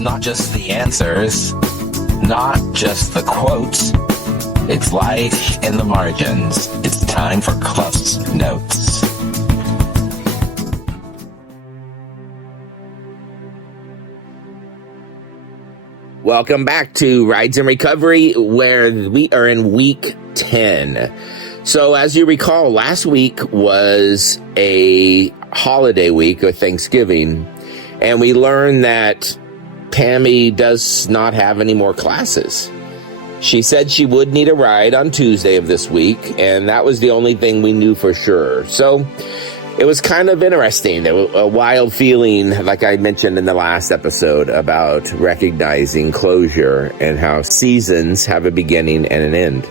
It's not just the answers, not just the quotes. It's life in the margins. It's time for Cluffs Notes. Welcome back to Rides and Recovery, where we are in week 10. So as you recall, last week was a holiday week of Thanksgiving, and we learned that Tammy does not have any more classes. She said she would need a ride on Tuesday of this week, and that was the only thing we knew for sure. So it was kind of interesting, a wild feeling, like I mentioned in the last episode, about recognizing closure and how seasons have a beginning and an end.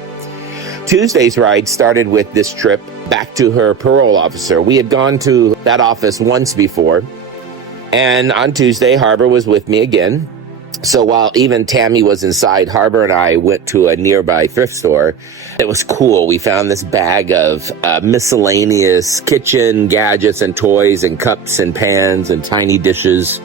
Tuesday's ride started with this trip back to her parole officer. We had gone to that office once before, and on Tuesday, Harbor was with me again. So while even Tammy was inside, Harbor and I went to a nearby thrift store. It was cool. We found this bag of miscellaneous kitchen gadgets and toys and cups and pans and tiny dishes.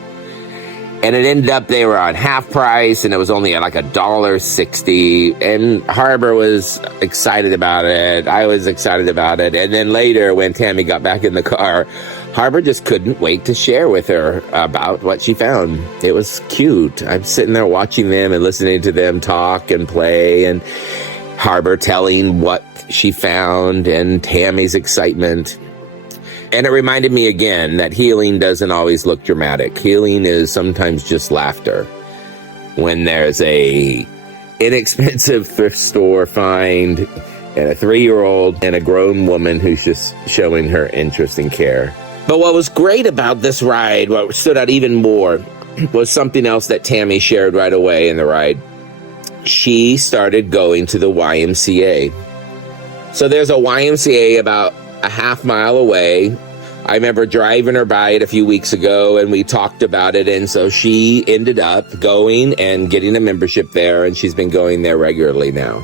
And it ended up they were on half price, and it was only at like $1.60. And Harbor was excited about it. I was excited about it. And then later, when Tammy got back in the car, Harbor just couldn't wait to share with her about what she found. It was cute. I'm sitting there watching them and listening to them talk and play, and Harbor telling what she found and Tammy's excitement. And it reminded me again that healing doesn't always look dramatic. Healing is sometimes just laughter. When there's a inexpensive thrift store find and a 3-year-old and a grown woman who's just showing her interest and care. But what was great about this ride, what stood out even more, was something else that Tammy shared right away in the ride. She started going to the YMCA. So there's a YMCA about a half mile away. I remember driving her by it a few weeks ago, and we talked about it, and so she ended up going and getting a membership there, and she's been going there regularly now.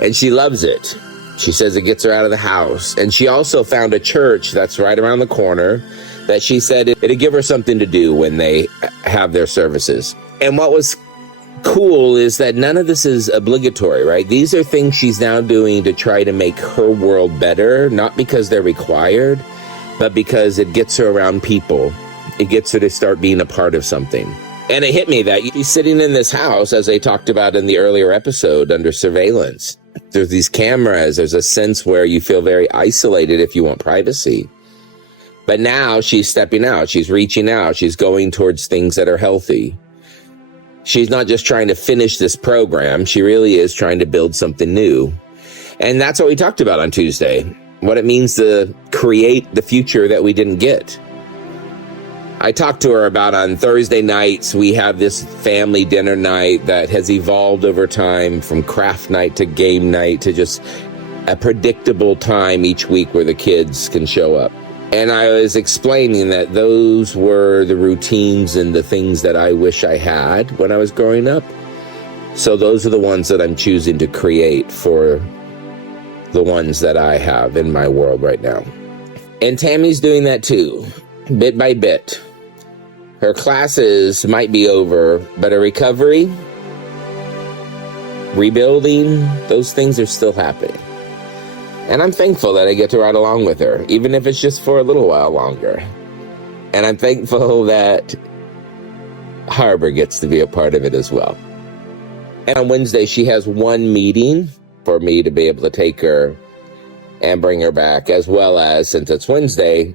And she loves it. She says it gets her out of the house. And she also found a church that's right around the corner that she said it'd give her something to do when they have their services. And what was cool is that none of this is obligatory, right? These are things she's now doing to try to make her world better, not because they're required, but because it gets her around people. It gets her to start being a part of something. And it hit me that you're sitting in this house, as I talked about in the earlier episode, under surveillance. There's these cameras. There's a sense where you feel very isolated if you want privacy. But now she's stepping out. She's reaching out. She's going towards things that are healthy. She's not just trying to finish this program. She really is trying to build something new. And that's what we talked about on Tuesday, what it means to create the future that we didn't get. I talked to her about on Thursday nights, we have this family dinner night that has evolved over time from craft night to game night to just a predictable time each week where the kids can show up. And I was explaining that those were the routines and the things that I wish I had when I was growing up. So those are the ones that I'm choosing to create for the ones that I have in my world right now. And Tammy's doing that too, bit by bit. Her classes might be over, but her recovery, rebuilding, those things are still happening. And I'm thankful that I get to ride along with her, even if it's just for a little while longer. And I'm thankful that Harbor gets to be a part of it as well. And on Wednesday, she has one meeting for me to be able to take her and bring her back, as well as, since it's Wednesday,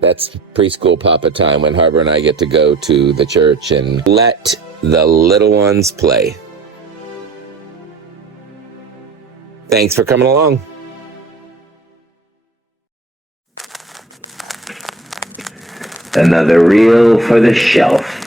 that's preschool papa time when Harbor and I get to go to the church and let the little ones play. Thanks for coming along. Another reel for the shelf.